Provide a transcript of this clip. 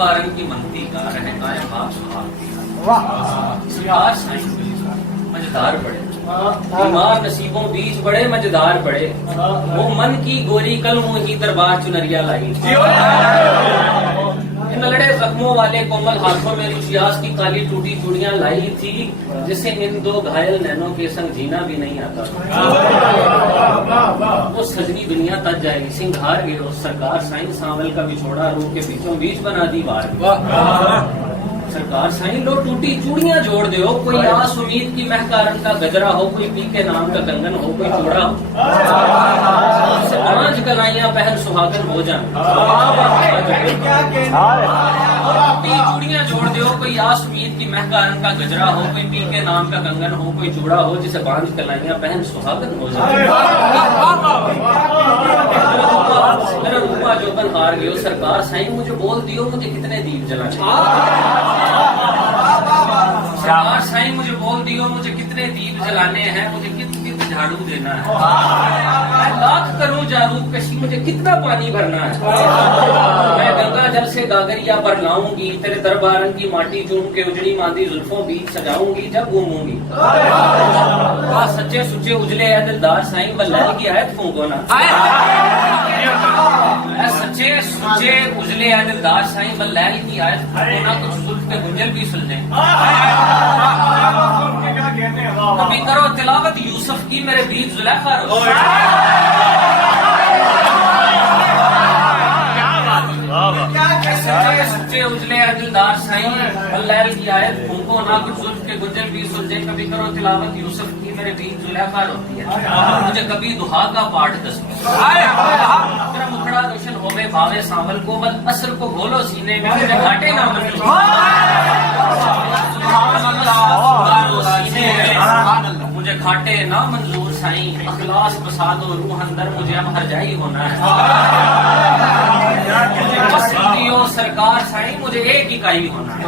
दरबारन की मनती का रहे कायम बाप सुहाग साईं मजेदार पड़े बीमार नसीबों बीच बड़े मजेदार पड़े वो मन की गोरी कल ही दरबार चुनरिया लाई इन लड़े जख्मों वाले कोमल हाथों में रुशियास की काली टूटी चूड़ियां लाई थी जिसे इन दो घायल नैनों के संग जीना भी नहीं आता वो सजनी दुनिया तज जाएगी सिंगार गिरो सरकार साईं सांवल का बिछोड़ा रूह के बीचों बीच बना दी बार सरकार साईं लो टूटी चूड़ियां जोड़ दो कोई आस उम्मीद की महकारन का गजरा हो कोई पी के नाम का कंगन हो कोई चूड़ा हो पांच कलाइयां पहन सुहागन हो जाए टूटी चूड़ियां जोड़ दो कोई आस उम्मीद की महकारन का गजरा हो कोई पी के नाम का कंगन हो कोई चूड़ा हो जिसे पांच कलाइयां पहन सुहागन हो जाए मेरा रूपा जोबन हार गयो सरकार साईं मुझे बोल दियो मुझे कितने दीप जलाने सरकार साईं मुझे बोल दियो मुझे कितने दीप जलाने हैं मुझे कित झाड़ू देना है मैं लाख करूं जारूप कशी मुझे कितना पानी भरना है मैं गंगा जल से गागरिया पर लाऊंगी तेरे दरबारन की माटी चूम के उजड़ी मांदी जुल्फों बीच सजाऊंगी जब घूमूंगी सच्चे सुच्चे उजले है दिलदार साईं बल्लैल की आयत फूंको ना सच्चे सुच्चे उजले है दिलदार साईं बल्लैल की आयत फूंको ना कुछ जुल्फ पे गुंजल भी सुलझे कभी करो तिलावत यूसुफ की मेरे बीच जुलेखा सच्चे सच्चे उजले दिलदार साईं बल्लैल की आयत फूंको ना कुछ जुल्फ के गुंजल भी सुलझे कभी करो तिलावत यूसुफ की मेरे बीच जुलेखा रोती है मुझे कभी दुहा का पाठ दसो तेरा मुखड़ा रोशन होवे भावे सांवल को बल असर को घोलो सीने में मुझे घाटे ना मुझे घाटे ना मंजूर साईं अखलास बसा दो रूह अंदर मुझे अब हर जाई होना है सरकार साईं मुझे एक इकाई होना है।